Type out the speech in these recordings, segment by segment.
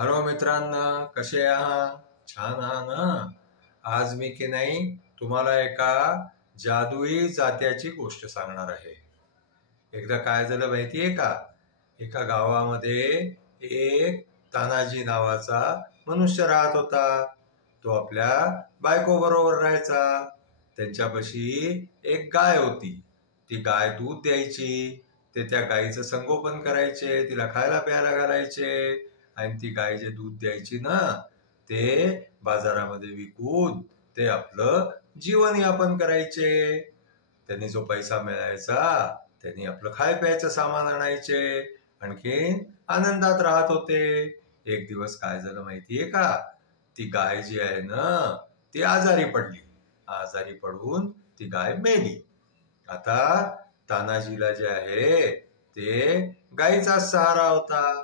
Hello मित्रांनो, कसे आहात? छान आहात ना? आज मी की नाही तुम्हाला एका जादुई जात्याची गोष्ट सांगणार आहे. एकदा काय झालं माहितीये का? एका गावामध्ये एक तानाजी नावाचा मनुष्य राहत होता. तो आपल्या बायको बरोबर राहायचा. त्यांच्यापाशी एक गाय होती. ती गाय दूध द्यायची. ते त्या गायीचं संगोपन करायचे, तिला खायला प्यायला घालायचे आणि ती गाय जे दूध द्यायची ना, ते बाजारामध्ये विकून ते आपलं जीवनयापन करायचे. त्यांनी जो पैसा मिळायचा त्यांनी आपलं खाय प्यायचं सामान आणायचे, आणखीन आनंदात राहत होते. एक दिवस काय झालं माहितीये का? ती गाय जी आहे ना, ती आजारी पडली. आजारी पडून ती गाय मेली. आता तानाजीला जे आहे ते गायीचाच सहारा होता.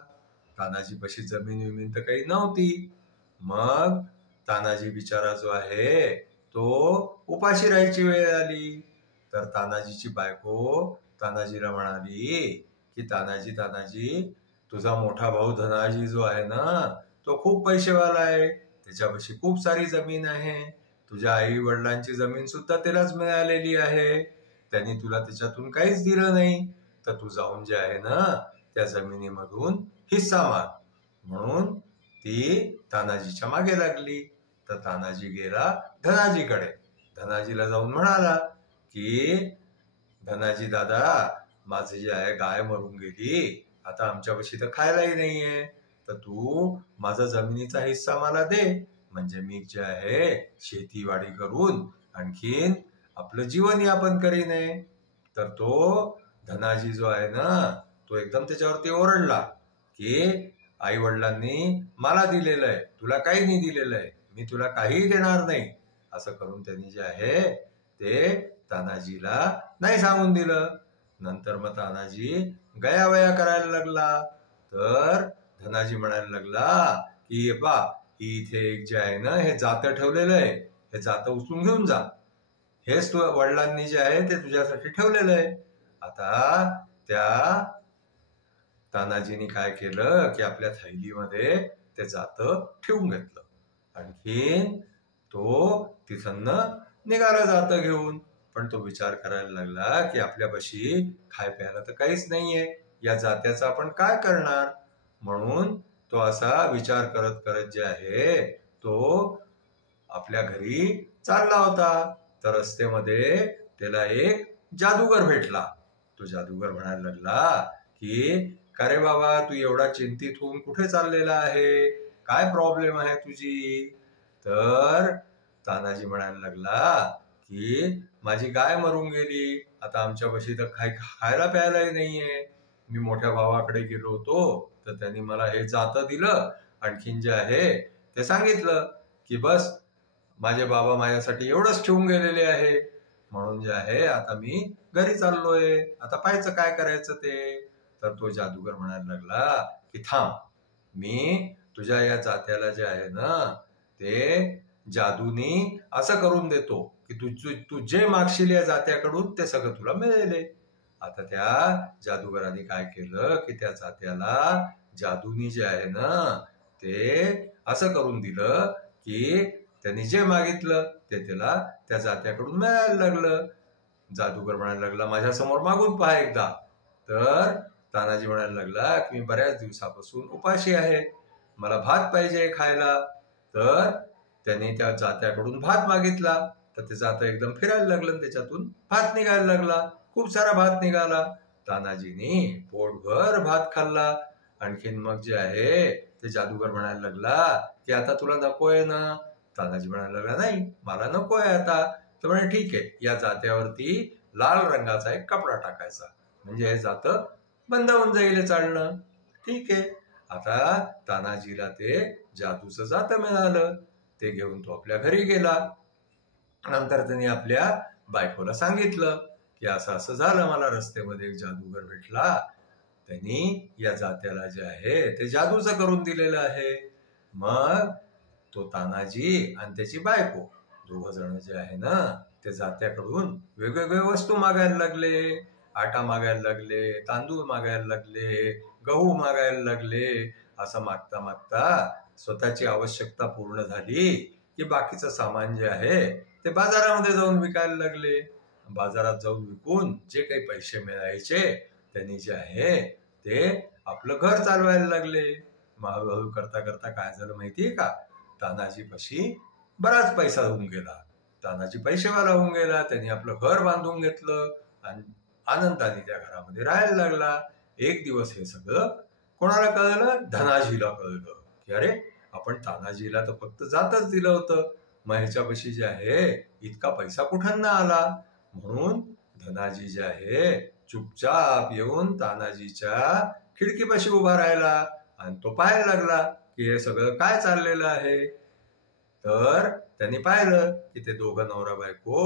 तानाजीपाशी जमीन विमीन तर काही नव्हती. मग तानाजी बिचारा जो आहे तो उपाशी राहायची वेळ आली. तर तानाजीची बायको तानाजीला म्हणाली की तानाजी, तुझा मोठा भाऊ धनाजी जो आहे ना, तो खूप पैसेवाला आहे. त्याच्यापाशी खूप सारी जमीन आहे. तुझ्या आई वडिलांची जमीन सुद्धा त्यालाच मिळालेली आहे. त्यांनी तुला त्याच्यातून काहीच दिलं नाही. तर तू जाऊन जे आहे ना, त्या जमिनीमधून हिस्सा माग. म्हणून ती तानाजीच्या मागे लागली. तर तानाजी गेला धनाजीकडे. धनाजीला जाऊन म्हणाला की धनाजी दादा, माझी जे आहे गाय मरून गेली. आता आमच्यापाशी तर खायलाही नाहीये. तर तू माझा जमिनीचा हिस्सा मला दे. म्हणजे मी जे आहे शेतीवाडी करून आणखीन आपलं जीवन यापन करीन. तर तो धनाजी जो आहे ना, तो एकदम त्याच्यावरती ओरडला की आई वडिलांनी मला दिलेलं आहे, तुला काही नाही दिलेलं आहे, मी तुला काहीही देणार नाही. असं करून त्यांनी जे आहे ते तानाजीला नाही सांगून दिलं. नंतर मग तानाजी गयावया करायला लागला. तर धनाजी म्हणायला लागला की बा, इथे एक जे आहे ना, हे जातं ठेवलेलं आहे, हे जातं उचलून घेऊन जा. हेच तू वडिलांनी जे आहे ते तुझ्यासाठी ठेवलेलं आहे. आता त्या तानाजीने काय केलं की आपल्या थैलीमध्ये ते जातं ठेवून घेतलं. आणखीन तो तिथं निघाला जातं घेऊन. पण तो विचार करायला लागला की आपल्यापाशी खाय प्यायला तर काहीच नाहीये, या जात्याचं आपण काय करणार. म्हणून तो असा विचार करत करत जे आहे तो आपल्या घरी चालला होता. तर रस्त्यामध्ये त्याला एक जादूगर भेटला. तो जादूगर म्हणायला लागला की का रे बाबा, तू एवढा चिंतित होऊन कुठे चाललेला आहे? काय प्रॉब्लेम आहे तुझी? तर तानाजी म्हणायला लागला की माझी गाय मरून गेली. आता आमच्यापाशी तर खायला प्यायलाही नाहीये. मी मोठ्या भावाकडे गेलो होतो, तर त्यांनी मला हे जातं दिलं. आणखीन जे आहे ते सांगितलं की बस, माझे बाबा माझ्यासाठी एवढंच ठेवून गेलेले आहे. म्हणून जे आहे आता मी घरी चाललोय. आता पाहायचं काय करायचं ते. तर तो जादूगर म्हणायला लागला की थांब, मी तुझ्या या जात्याला जे आहे ना, ते जादूनी असं करून देतो की तू जे मागशील या जात्याकडून ते सगळं तुला मिळेल. आता त्या जादूगराने काय केलं की त्या जात्याला जादूनी जे आहे ना, ते असं करून दिलं की त्यांनी जे मागितलं ते त्याला त्या जात्याकडून मिळायला लागलं. जादूगर म्हणायला लागला माझ्या समोर मागून पहा एकदा. तर तानाजी म्हणायला लागला की मी बऱ्याच दिवसापासून उपाशी आहे, मला भात पाहिजे खायला. तर त्याने त्या जात्याकडून भात मागितला. तर ते जातं एकदम फिरायला लागलं, त्याच्यातून भात निघायला लागला. खूप सारा भात निघाला. तानाजीने पोटभर भात खाल्ला. आणखीन मग जे आहे ते जादूगर म्हणायला लागला की आता तुला नकोय ना? तानाजी म्हणायला लागला नाही, मला नकोय आता. तर म्हणे ठीक आहे, या जात्यावरती लाल रंगाचा एक कपडा टाकायचा, म्हणजे हे जातं बंद होऊन जाईल चालणं. ठीक आहे. आता तानाजीला ते जादूचं जातं मिळालं. ते घेऊन तो आपल्या घरी गेला. नंतर त्यांनी आपल्या बायकोला सांगितलं की असं असं झालं, मला रस्त्यामध्ये एक जादूगर भेटला, त्यांनी या जात्याला जे आहे ते जादूचं करून दिलेलं आहे. मग तो तानाजी आणि त्याची बायको दोघ जण जे आहे ना, ते जात्याकडून वेगवेगळे वस्तू मागायला लागले. आटा मागायला लागले, तांदूळ मागायला लागले, गहू मागायला लागले, असं मागता मागता स्वतःची आवश्यकता पूर्ण झाली की बाकीचं सामान जे आहे ते बाजारामध्ये जाऊन विकायला लागले. बाजारात जाऊन विकून जे काही पैसे मिळायचे त्यांनी जे आहे ते आपलं घर चालवायला लागले. हळूहळू करता करता काय झालं माहितीये का, तानाजीपाशी बराच पैसा होऊन गेला. तानाजी पैसेवाला होऊन गेला. त्यांनी आपलं घर बांधून घेतलं आणि आनंदाने त्या घरामध्ये राहायला लागला. एक दिवस हे सगळं कोणाला कळलं? धनाजीला कळलं की अरे आपण तानाजीला तर फक्त जातच दिलं होतं, मग ह्याच्यापाशी जे आहे इतका पैसा कुठून ना आला. म्हणून धनाजी जे आहे चुपचाप येऊन तानाजीच्या खिडकीपाशी उभा राहिला आणि तो पाहायला लागला की हे सगळं काय चाललेलं आहे. तर त्यांनी पाहिलं की ते दोघं नवरा बायको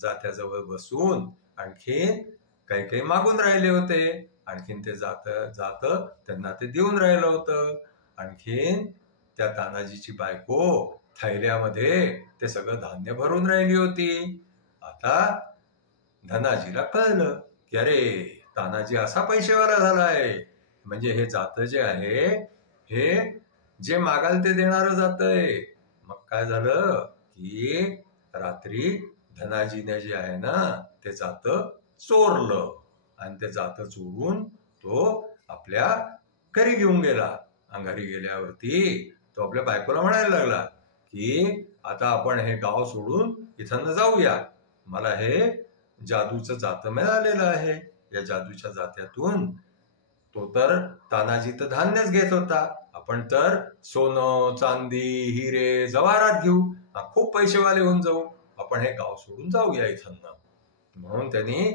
जात्याजवळ बसून आणखीन काही काही मागून राहिले होते. आणखीन ते जात त्यांना ते देऊन राहिलं होतं. आणखीन त्या तानाजीची बायको थैल्यामध्ये ते सगळं धान्य भरून राहिली होती. आता धनाजीला कळलं की अरे तानाजी असा पैसेवाला झालाय, म्हणजे हे जातं जे आहे हे जे मागाल ते देणारं जातंय. मग काय झालं की रात्री धनाजीने जे आहे ना ते जातं चोरलं आणि ते जातं चोरून तो आपल्या घरी घेऊन गेला. आणि घरी गेल्यावरती तो आपल्या बायकोला म्हणायला लागला की आता आपण हे गाव सोडून इथं जाऊया, मला हे जादूचं जातं मिळालेलं आहे. या जादूच्या जात्यातून तो तर तानाजी तर धान्यच घेत होता, आपण तर सोनं चांदी हिरे जवाहरात घेऊ, खूप पैसेवाले होऊन जाऊ, आपण हे गाव सोडून जाऊया इथं. म्हणून त्यांनी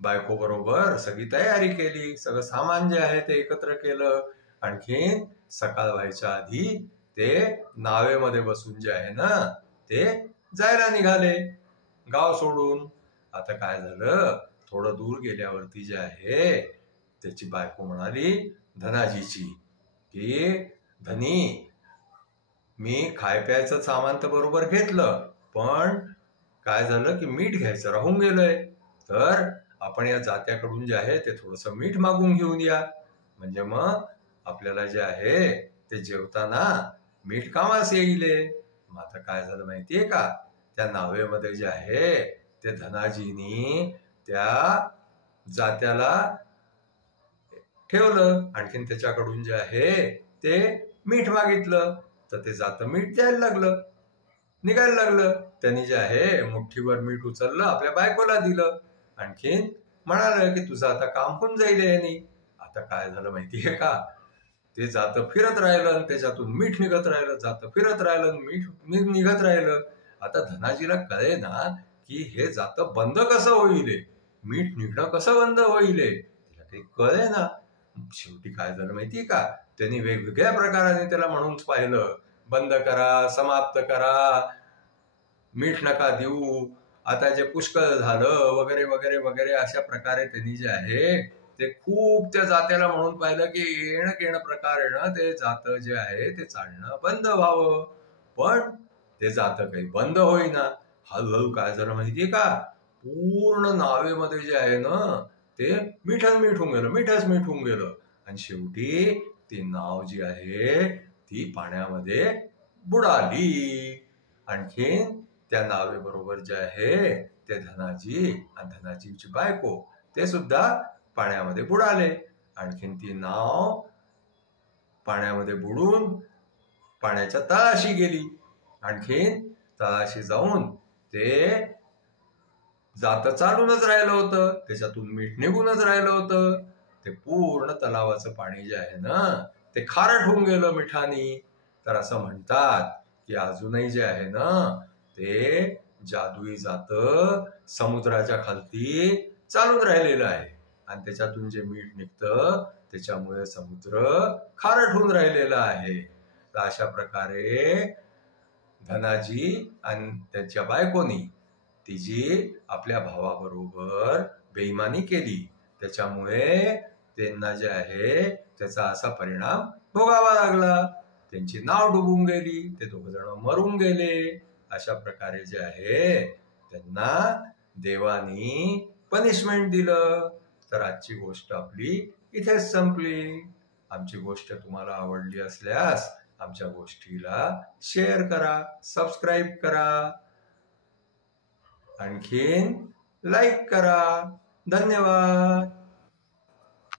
बायको बरोबर सगळी तयारी केली, सगळं सामान जे आहे ते एकत्र केलं. आणखीन सकाळ व्हायच्या आधी ते नावेमध्ये बसून जे आहे ना ते जायला निघाले गाव सोडून. आता काय झालं, थोडं दूर गेल्यावरती जे आहे त्याची बायको म्हणाली धनाजीची की धनी, मी खाय प्यायचं सामान तर बरोबर घेतलं, पण काय झालं की मीठ घ्यायचं राहून गेलंय, तर आपण या जात्याकडून जे आहे ते थोडंसं मीठ मागून घेऊन या, म्हणजे मग आपल्याला जे आहे ते जेवताना मीठ कामास येईल. मग आता काय झालं माहितीये का, त्या नावेमध्ये जे आहे ते धनाजीनी त्या जात्याला ठेवलं. आणखीन त्याच्याकडून जे आहे ते मीठ मागितलं, तर ते जातं मीठ द्यायला लागलं, निघायला लागलं. त्यांनी जे आहे मुठ्ठीभर मीठ उचललं, आपल्या बायकोला दिलं. आणखीन म्हणाल की तुझं आता काम होऊन जाईल यांनी. आता काय झालं माहितीये का, ते जातं फिरत राहिलं आणि त्याच्यातून मीठ निघत राहिलं, जातं फिरत राहिलं, मीठ निघत राहिलं. आता धनाजीला कळे ना की हे जातं बंद कसं होईल, मीठ निघणं कसं बंद होईल, तिला काही कळे ना. शेवटी काय झालं माहितीये का, त्यांनी वेगवेगळ्या प्रकाराने त्याला म्हणून पाहिलं, बंद करा, समाप्त करा, मीठ नका देऊ, आता जे पुष्कळ झालं वगैरे वगैरे वगैरे. अशा प्रकारे त्यांनी जे आहे ते खूप त्या जात्याला म्हणून पाहिलं की येणं प्रकारेनं ते जातं जे आहे ते चालणं बंद व्हावं, पण ते जातं काही बंद होईना. हळूहळू काय झालं माहितीये का, पूर्ण नावेमध्ये जे आहे ना ते मीठच मीठ होऊन गेलं. आणि शेवटी ती नाव जी आहे ती पाण्यामध्ये बुडाली. आणखीन त्या नावेबरोबर जे आहे ते धनाजी आणि धनाजीची बायको ते सुद्धा पाण्यामध्ये बुडाले. आणखीन ती नाव पाण्यामध्ये बुडून पाण्याच्या तळाशी गेली. आणखीन तळाशी जाऊन ते जातं चालूनच राहिलं होतं, त्याच्यातून मीठ निघूनच राहिलं होतं. ते पूर्ण तलावाचं पाणी जे आहे ना ते खारट होऊन गेलं मिठानी. तर असं म्हणतात की अजूनही जे आहे ना ते जादुई जातं समुद्राच्या खालती चालून राहिलेलं आहे आणि त्याच्यातून जे मीठ निघतं त्याच्यामुळे समुद्र खारट होऊन राहिलेला आहे. तर अशा प्रकारे धनाजी आणि त्याच्या बायकोनी तिची आपल्या भावाबरोबर बेईमानी केली, त्याच्यामुळे त्यांना जे आहे त्याचा असा परिणाम भोगावा लागला. त्यांची नाव डुबून गेली, ते दोघ जण मरून गेले. अशा प्रकारे जे आहे त्यांना देवानी पनिशमेंट दिलं. तर आजची गोष्ट आपली इथेच संपली. आमची गोष्ट तुम्हाला आवडली असल्यास आमच्या गोष्टीला शेअर करा, सबस्क्राईब करा, आणखीन लाईक करा. धन्यवाद.